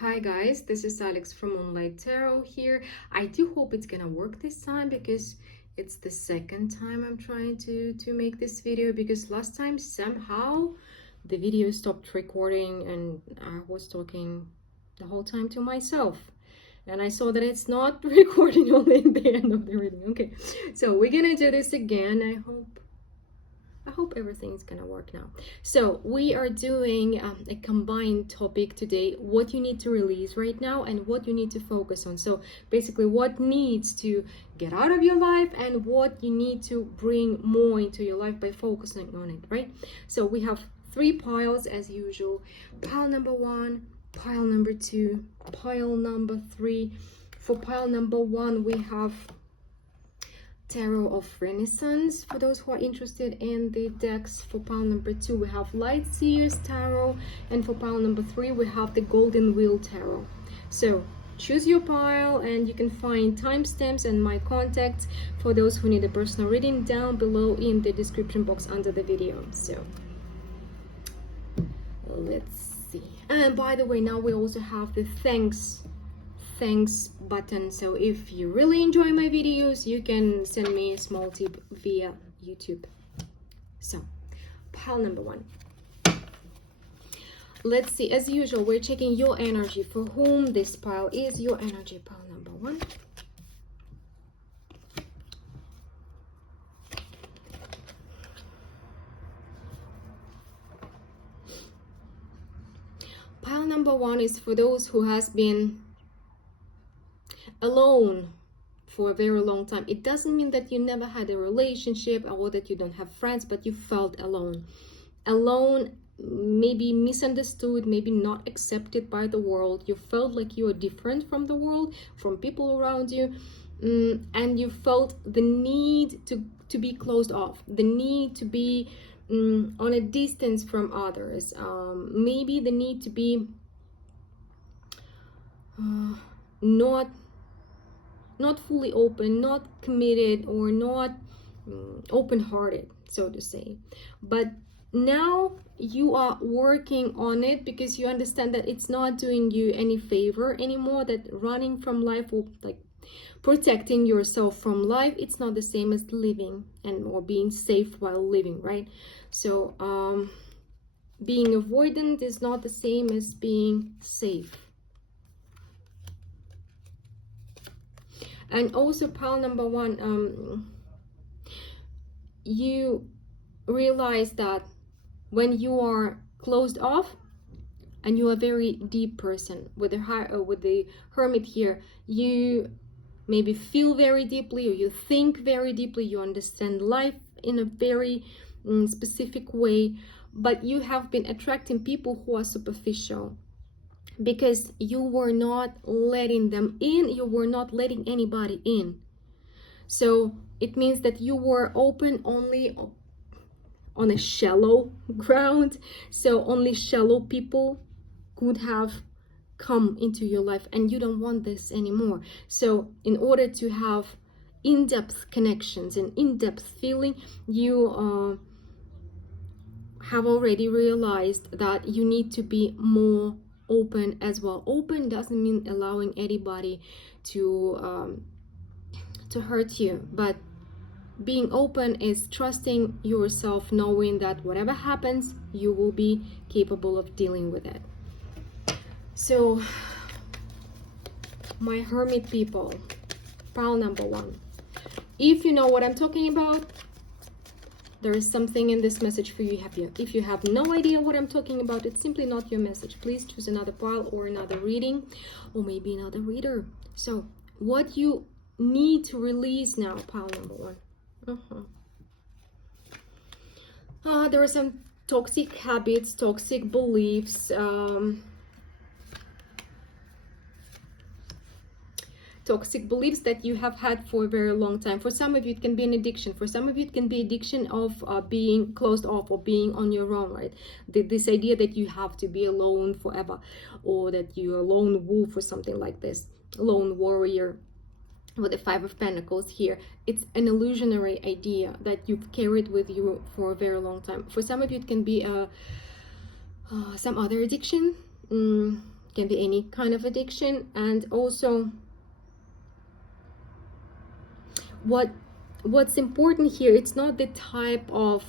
Hi guys, this is Alex from Untitled Tarot here. I do hope it's gonna work this time because it's the second time I'm trying to make this video, because last time somehow the video stopped recording and I was talking the whole time to myself. And I saw that it's not recording only at the end of the reading. Okay, so we're gonna do this again. I hope everything's gonna work now. So we are doing a combined topic today: what you need to release right now and what you need to focus on. So basically what needs to get out of your life and what you need to bring more into your life by focusing on it, right? So we have three piles as usual: pile number one, pile number two, pile number three. For pile number one, we have Tarot of Renaissance, for those who are interested in the decks. For pile number two, we have Light Seers Tarot, and for pile number three, we have the Golden Wheel Tarot. So choose your pile, and you can find timestamps and my contacts for those who need a personal reading down below in the description box under the video. So let's see. And by the way, now we also have the thanks button, so if you really enjoy my videos, you can send me a small tip via YouTube. So pile number one, let's see. As usual, we're checking your energy. For whom this pile is your energy? Pile number one. Pile number one is for those who has been alone for a very long time. It doesn't mean that you never had a relationship or that you don't have friends, but you felt alone, maybe misunderstood, maybe not accepted by the world. You felt like you were different from the world, from people around you, and you felt the need to be closed off, the need to be on a distance from others, maybe the need to be not fully open, not committed, or not open-hearted, so to say. But now you are working on it because you understand that it's not doing you any favor anymore, that running from life, or like protecting yourself from life, it's not the same as living or being safe while living, right? So being avoidant is not the same as being safe. And also pile number one, you realize that when you are closed off and you are a very deep person, with the Hermit here, you maybe feel very deeply, or you think very deeply, you understand life in a very specific way, but you have been attracting people who are superficial, because you were not letting them in, you were not letting anybody in. So it means that you were open only on a shallow ground, so only shallow people could have come into your life, and you don't want this anymore. So in order to have in-depth connections and in-depth feeling, you have already realized that you need to be more open as well. Open doesn't mean allowing anybody to hurt you, but being open is trusting yourself, knowing that whatever happens, you will be capable of dealing with it. So my Hermit people, pile number one, if you know what I'm talking about, there is something in this message for you. If you have no idea what I'm talking about, it's simply not your message. Please choose another pile or another reading, or maybe another reader. So what you need to release now, pile number one. There are some toxic habits, toxic beliefs, toxic beliefs that you have had for a very long time. For some of you, it can be an addiction. For some of you, it can be addiction of being closed off or being on your own, right? This idea that you have to be alone forever, or that you're a lone wolf or something like this, lone warrior with the Five of Pentacles here. It's an illusionary idea that you've carried with you for a very long time. For some of you, it can be some other addiction. can be any kind of addiction. And also what's important here, it's not the type of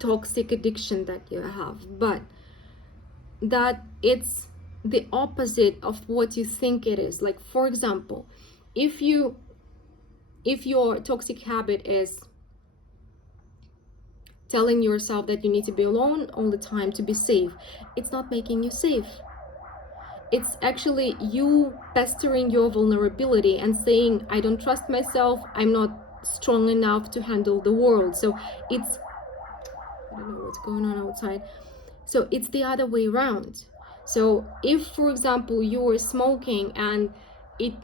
toxic addiction that you have, but that it's the opposite of what you think it is. Like, for example, if your toxic habit is telling yourself that you need to be alone all the time to be safe, it's not making you safe. It's actually you pestering your vulnerability and saying, I don't trust myself, I'm not strong enough to handle the world. So it's, I don't know what's going on outside. So it's the other way around. So if, for example, you're smoking and it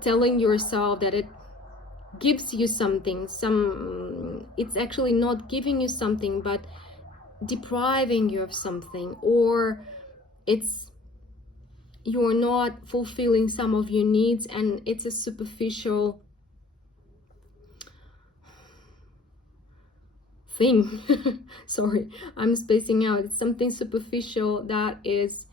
telling yourself that it gives you something, it's actually not giving you something, but depriving you of something, or you're not fulfilling some of your needs, and it's a superficial thing. Sorry, I'm spacing out. It's something superficial that is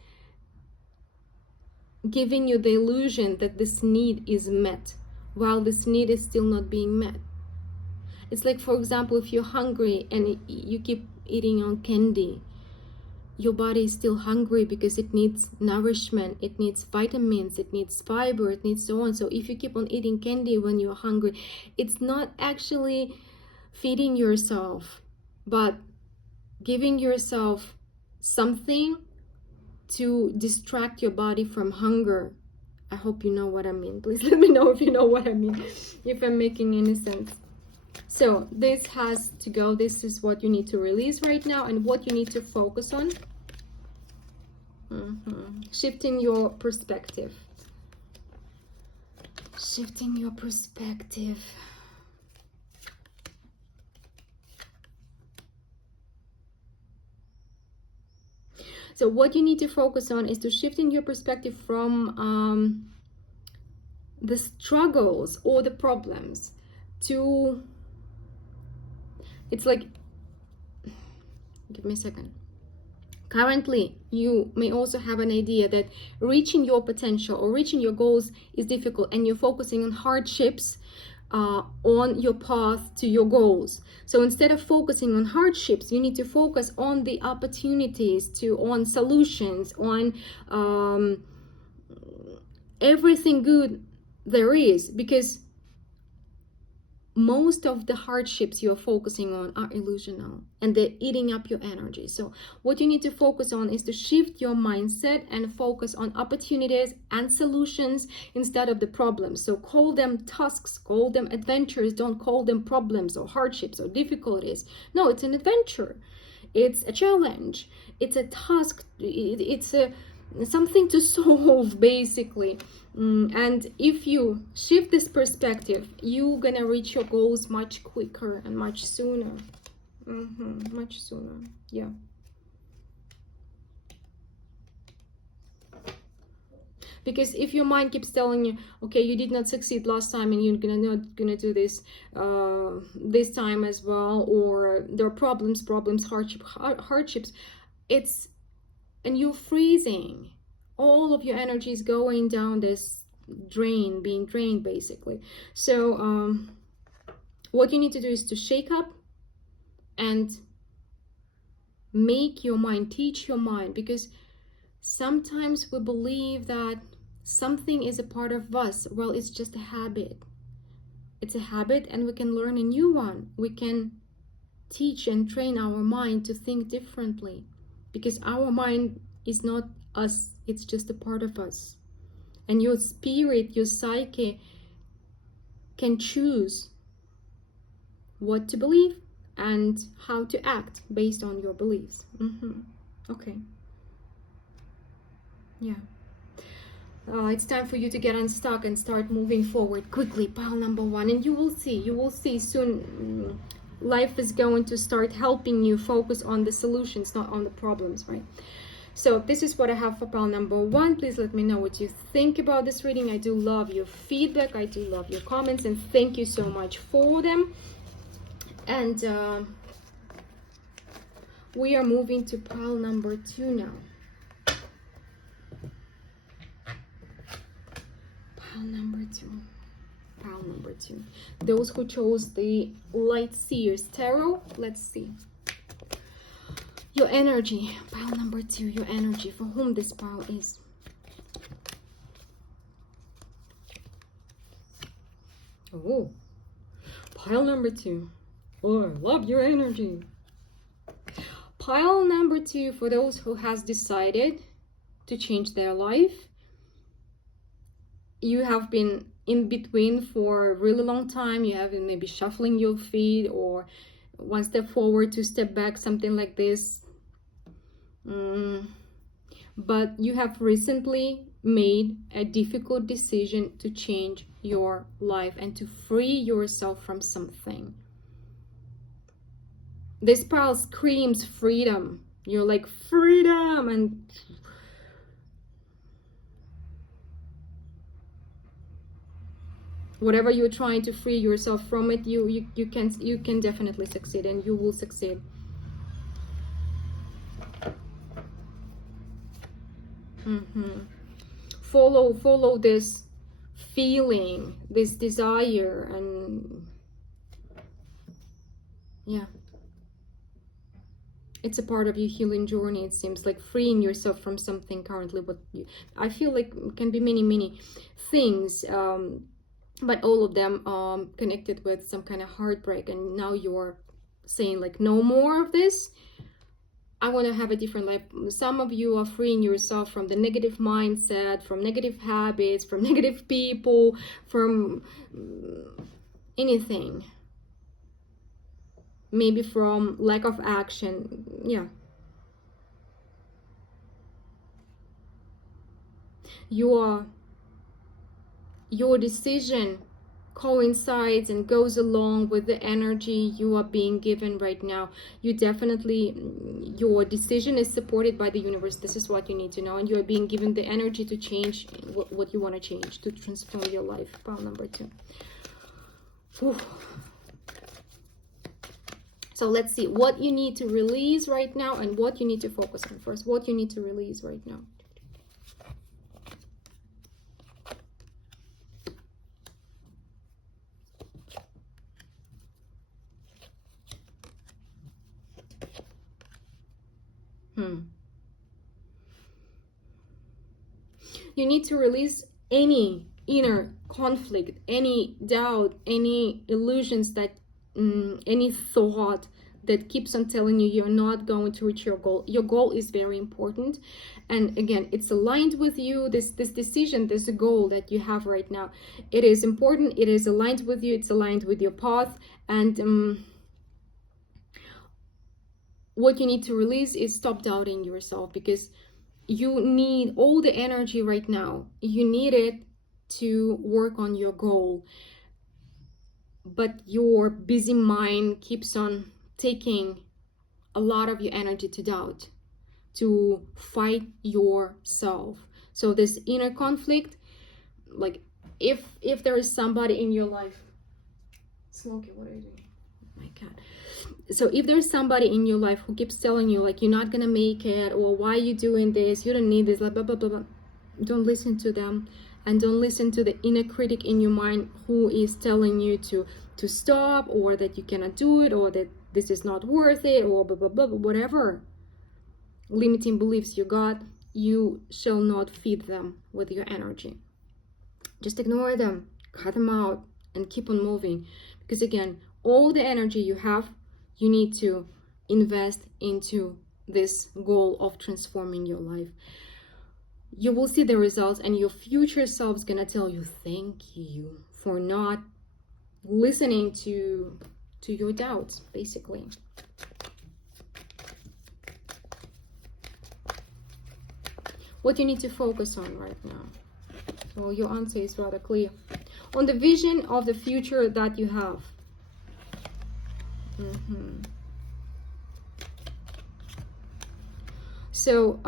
giving you the illusion that this need is met, while this need is still not being met. It's like, for example, if you're hungry and you keep eating on candy, your body is still hungry because it needs nourishment, it needs vitamins, it needs fiber, it needs so on. So if you keep on eating candy when you're hungry, it's not actually feeding yourself, but giving yourself something to distract your body from hunger. I hope you know what I mean. Please let me know if you know what I mean, if I'm making any sense. So this has to go. This is what you need to release right now, and what you need to focus on. Shifting your perspective. Shifting your perspective. So what you need to focus on is to shifting your perspective from the struggles or the problems to, it's like, give me a second. Currently, you may also have an idea that reaching your potential or reaching your goals is difficult, and you're focusing on hardships on your path to your goals. So instead of focusing on hardships, you need to focus on the opportunities, on solutions, on everything good there is, because most of the hardships you're focusing on are illusional and they're eating up your energy. So what you need to focus on is to shift your mindset and focus on opportunities and solutions instead of the problems. So call them tasks, call them adventures, don't call them problems or hardships or difficulties. No, it's an adventure, it's a challenge, it's a task, it's something to solve, basically. And if you shift this perspective, you're gonna reach your goals much quicker and much sooner. Much sooner. Yeah. Because if your mind keeps telling you, okay, you did not succeed last time and you're not gonna do this this time as well, or there are problems, hardships, and you're freezing. All of your energy is going down this drain, being drained, basically. So what you need to do is to shake up and make your mind, teach your mind, because sometimes we believe that something is a part of us. Well, it's just a habit. It's a habit, and we can learn a new one. We can teach and train our mind to think differently, because our mind is not us, it's just a part of us. And your spirit, your psyche, can choose what to believe and how to act based on your beliefs. Okay. Yeah. It's time for you to get unstuck and start moving forward quickly. Pile number 1, and you will see soon. Life is going to start helping you focus on the solutions, not on the problems, right? So this is what I have for pile number 1. Please let me know what you think about this reading. I do love your feedback. I do love your comments, and thank you so much for them. And We are moving to pile number 2 now. Pile number 2. Pile number 2. Those who chose the Light Seers Tarot, let's see. Your energy, pile number 2, your energy, for whom this pile is. Oh, pile number 2. Oh, I love your energy. Pile number 2, for those who has decided to change their life. You have been in between for a really long time. You have been maybe shuffling your feet, or one step forward, 2 step back, something like this. But you have recently made a difficult decision to change your life and to free yourself from something. This pile screams freedom. You're like, freedom, and whatever you're trying to free yourself from it, you can definitely succeed, and you will succeed. Follow this feeling, this desire, and yeah, it's a part of your healing journey. It seems like freeing yourself from something currently. But I feel like it can be many things, but all of them connected with some kind of heartbreak, and now you're saying like, no more of this. I want to have a different life. Some of you are freeing yourself from the negative mindset, from negative habits, from negative people, from anything. Maybe from lack of action. Yeah. Your decision coincides and goes along with the energy you are being given right now. Your decision is supported by the universe. This is what you need to know, and you are being given the energy to change what you want to change, to transform your life. Pile number 2. Whew. So let's see what you need to release right now and what you need to focus on first. What you need to release right now. You need to release any inner conflict, any doubt, any illusions, that any thought that keeps on telling you you're not going to reach your goal. Your goal is very important, and again, it's aligned with you. This decision, this goal that you have right now, it is important. It is aligned with you. It's aligned with your path, and what you need to release is stop doubting yourself, because you need all the energy right now. You need it to work on your goal, but your busy mind keeps on taking a lot of your energy to doubt, to fight yourself. So this inner conflict, like if there is somebody in your life, Smokey, what are you doing? Oh my God. So if there's somebody in your life who keeps telling you like, you're not gonna make it, or why are you doing this, you don't need this, blah blah blah blah, don't listen to them, and don't listen to the inner critic in your mind who is telling you to stop, or that you cannot do it, or that this is not worth it, or blah blah blah, whatever limiting beliefs you got. You shall not feed them with your energy. Just ignore them, cut them out, and keep on moving, because again, all the energy you have, you need to invest into this goal of transforming your life. You will see the results, and your future self is gonna tell you thank you for not listening to your doubts, basically. What you need to focus on right now. So your answer is rather clear. On the vision of the future that you have. So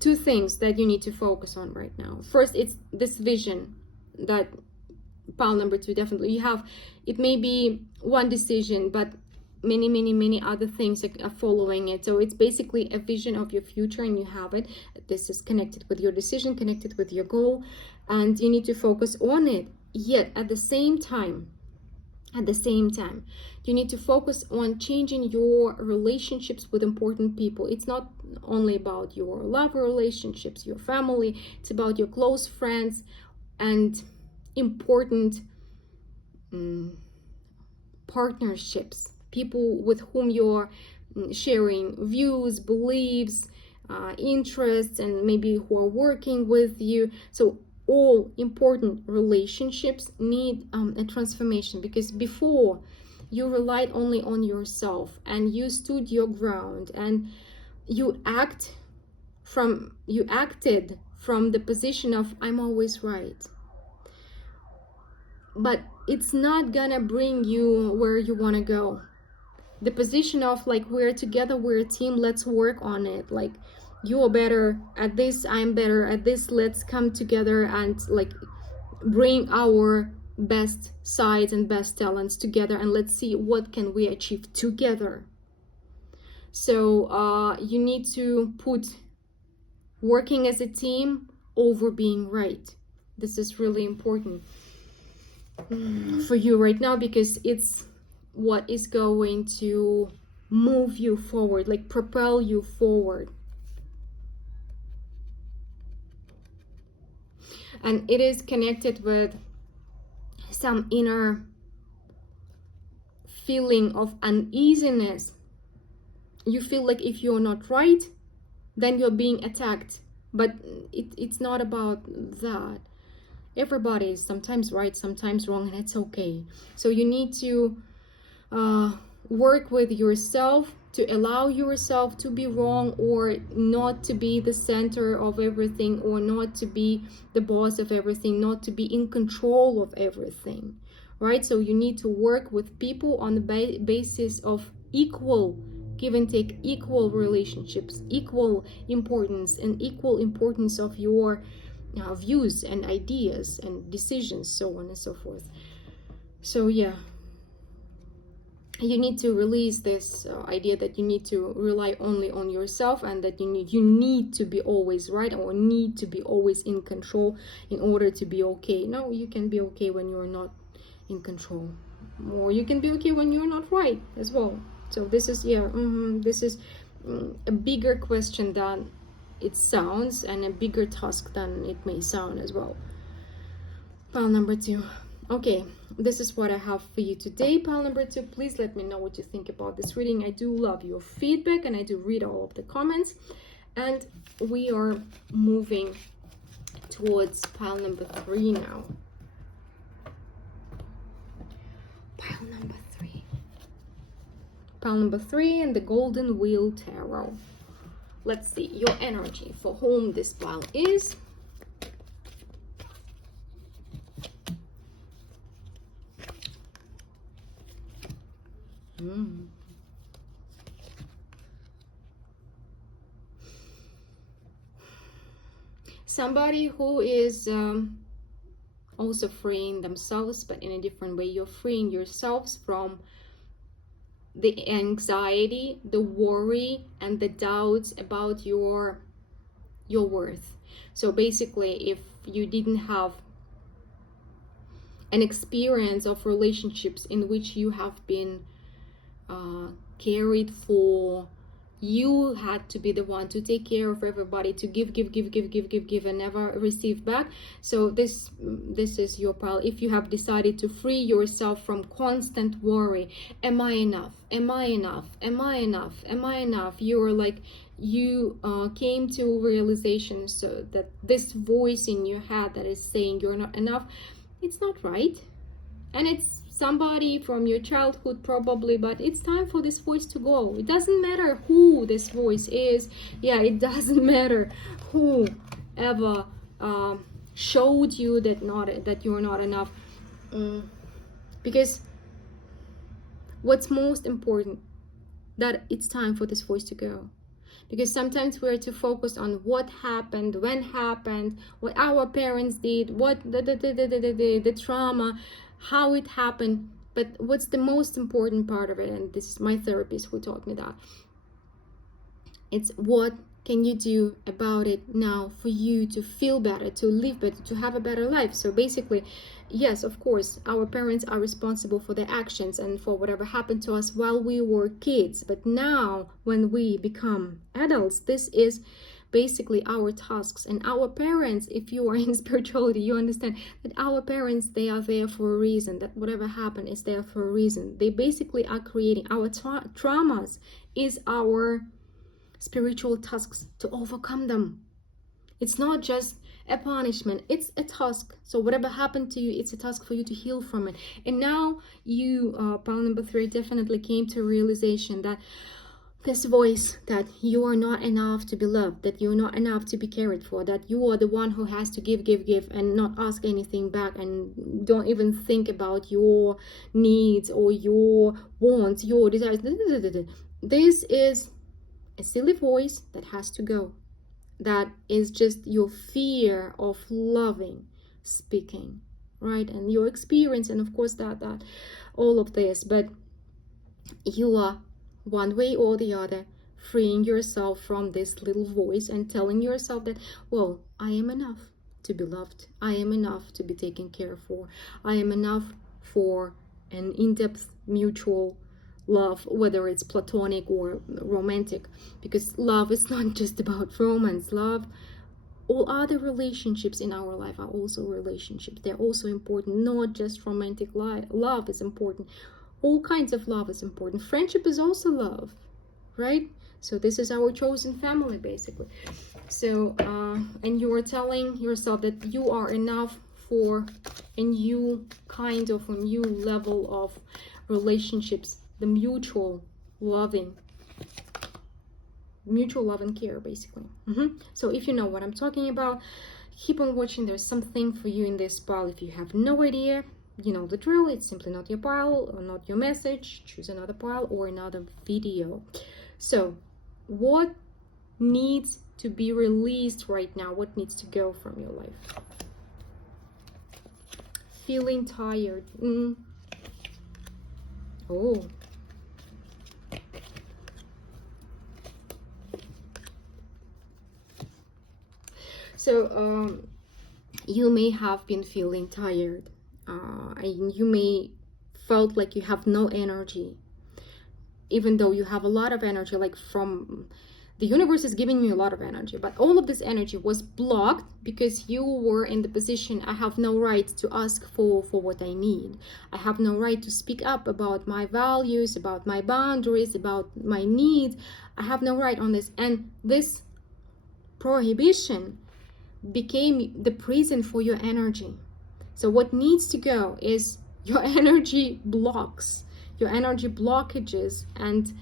two things that you need to focus on right now. First, it's this vision that pile number 2 definitely you have. It may be one decision, but many other things are following it. So it's basically a vision of your future, and you have it. This is connected with your decision, connected with your goal, and you need to focus on it. Yet at the same time, you need to focus on changing your relationships with important people. It's not only about your love relationships, your family, it's about your close friends and important partnerships, people with whom you're sharing views, beliefs, interests, and maybe who are working with you. So all important relationships need a transformation, because before you relied only on yourself and you stood your ground and you acted from the position of I'm always right. But it's not gonna bring you where you want to go. The position of like, we're together, we're a team, let's work on it, like you're better at this, I'm better at this, let's come together and like bring our best sides and best talents together, and let's see what can we achieve together. So you need to put working as a team over being right. This is really important for you right now, because it's what is going to move you forward, like propel you forward. And it is connected with some inner feeling of uneasiness. You feel like if you're not right, then you're being attacked. But it's not about that. Everybody is sometimes right, sometimes wrong, and it's okay. So you need to work with yourself to allow yourself to be wrong, or not to be the center of everything, or not to be the boss of everything, not to be in control of everything, right? So you need to work with people on the basis of equal give and take, equal relationships, equal importance, and equal importance of your views and ideas and decisions, so on and so forth. So yeah, you need to release this idea that you need to rely only on yourself, and that you need to be always right, or need to be always in control in order to be okay. No, you can be okay when you're not in control, or you can be okay when you're not right as well. So this is this is a bigger question than it sounds, and a bigger task than it may sound as well. Pile number 2. Okay, this is what I have for you today, pile number 2. Please let me know what you think about this reading. I do love your feedback, and I do read all of the comments. And we are moving towards pile number 3 now. Pile number 3. Pile number 3 and the Golden Wheel Tarot. Let's see your energy for whom this pile is. Somebody who is also freeing themselves, but in a different way. You're freeing yourselves from the anxiety, the worry, and the doubts about your worth. So basically, if you didn't have an experience of relationships in which you have been cared for, you had to be the one to take care of everybody, to give and never receive back. So this is your pile. If you have decided to free yourself from constant worry, am I enough, am I enough, am I enough, am I enough, you're like, you came to realization, so that this voice in your head that is saying you're not enough, it's not right, and it's somebody from your childhood probably, but it's time for this voice to go. It doesn't matter who this voice is. Yeah, it doesn't matter who ever showed you that you're not enough, because what's most important, that it's time for this voice to go. Because sometimes we're too focused on what happened, when happened, what our parents did, what the trauma, how it happened. But what's the most important part of it, and this is my therapist who taught me that, it's what can you do about it now for you to feel better, to live better, to have a better life. So basically, yes, of course, our parents are responsible for their actions and for whatever happened to us while we were kids. But now, when we become adults, this is basically our tasks. And our parents, if you are in spirituality, you understand that our parents, they are there for a reason, that whatever happened is there for a reason. They basically are creating our traumas is our spiritual tasks to overcome them. It's not just a punishment, it's a task. So whatever happened to you, it's a task for you to heal from it. And now you, pile number 3, definitely came to a realization that this voice that you are not enough to be loved, that you're not enough to be cared for, that you are the one who has to give and not ask anything back, and don't even think about your needs or your wants, your desires. This is a silly voice that has to go. That is just your fear of loving speaking, right? And your experience, and of course that all of this. But you are, one way or the other, freeing yourself from this little voice and telling yourself that, well, I am enough to be loved, I am enough to be taken care for, I am enough for an in-depth mutual love, whether it's platonic or romantic, because love is not just about romance. Love, all other relationships in our life are also relationships. They're also important. Not just romantic love is important. All kinds of love is important. Friendship is also love, right? So this is our chosen family, basically. So and you are telling yourself that you are enough for a new kind of, a new level of relationships, the mutual love and care, basically. So if you know what I'm talking about, keep on watching. There's something for you in this pile. If you have no idea, you know the drill. It's simply not your pile or not your message. Choose another pile or another video. So what needs to be released right now? What needs to go from your life? Feeling tired. Oh, so you may have been feeling tired, and you may felt like you have no energy, even though you have a lot of energy, like from the universe is giving you a lot of energy, but all of this energy was blocked because you were in the position, I have no right to ask for what I need. I have no right to speak up about my values, about my boundaries, about my needs. I have no right on this. And this prohibition became the prison for your energy. So what needs to go is your energy blocks, your energy blockages, and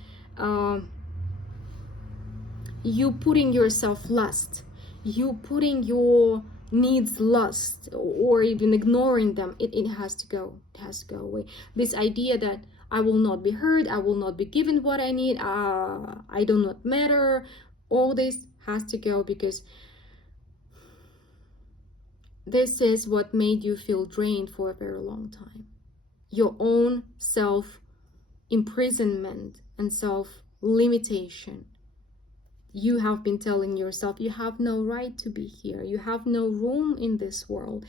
you putting yourself last, you putting your needs last, or even ignoring them. It has to go. It has to go away. This idea that I will not be heard, I will not be given what I need, I do not matter, all this has to go, because this is what made you feel drained for a very long time. Your own self-imprisonment and self-limitation. You have been telling yourself you have no right to be here. You have no room in this world.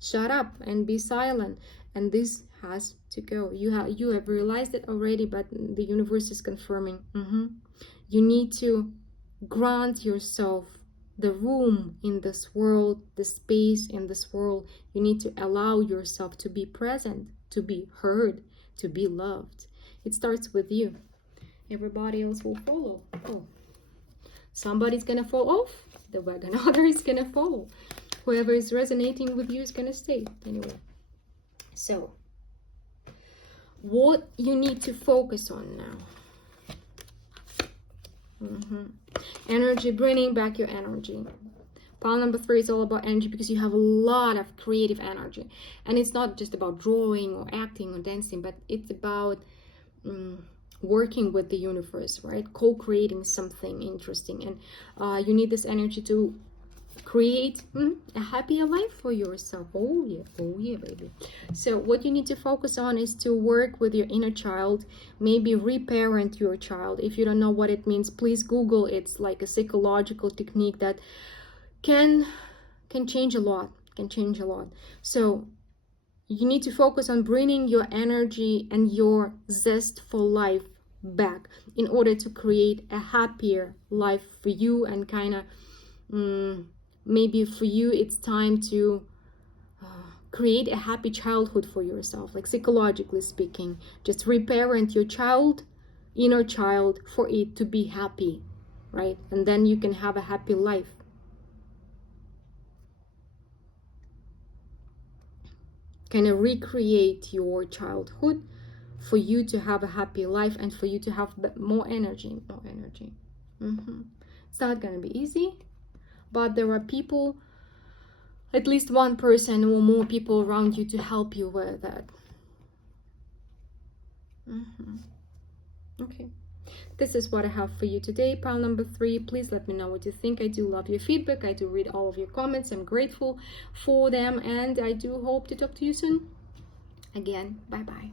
Shut up and be silent. And this has to go. You have realized it already, but the universe is confirming. You need to grant yourself the room in this world, the space in this world. You need to allow yourself to be present, to be heard, to be loved. It starts with you. Everybody else will follow. Somebody's gonna fall off the wagon, other is gonna follow. Whoever is resonating with you is gonna stay. Anyway, so what you need to focus on now. Energy, bringing back your energy. Pile number 3 is all about energy, because you have a lot of creative energy, and it's not just about drawing or acting or dancing, but it's about working with the universe, right? Co-creating something interesting. And you need this energy to create a happier life for yourself. Oh yeah, baby. So what you need to focus on is to work with your inner child, maybe reparent your child. If you don't know what it means, please Google. It's like a psychological technique that can change a lot, So you need to focus on bringing your energy and your zest for life back in order to create a happier life for you. And kind of maybe for you it's time to create a happy childhood for yourself, like psychologically speaking. Just reparent your inner child, for it to be happy, right? And then you can have a happy life. Kind of recreate your childhood for you to have a happy life and for you to have more energy. It's not gonna be easy, but there are people, at least one person or more people around you to help you with that. Okay, this is what I have for you today, pile number 3. Please let me know what you think. I do love your feedback. I do read all of your comments. I'm grateful for them, and I do hope to talk to you soon. Again, bye bye.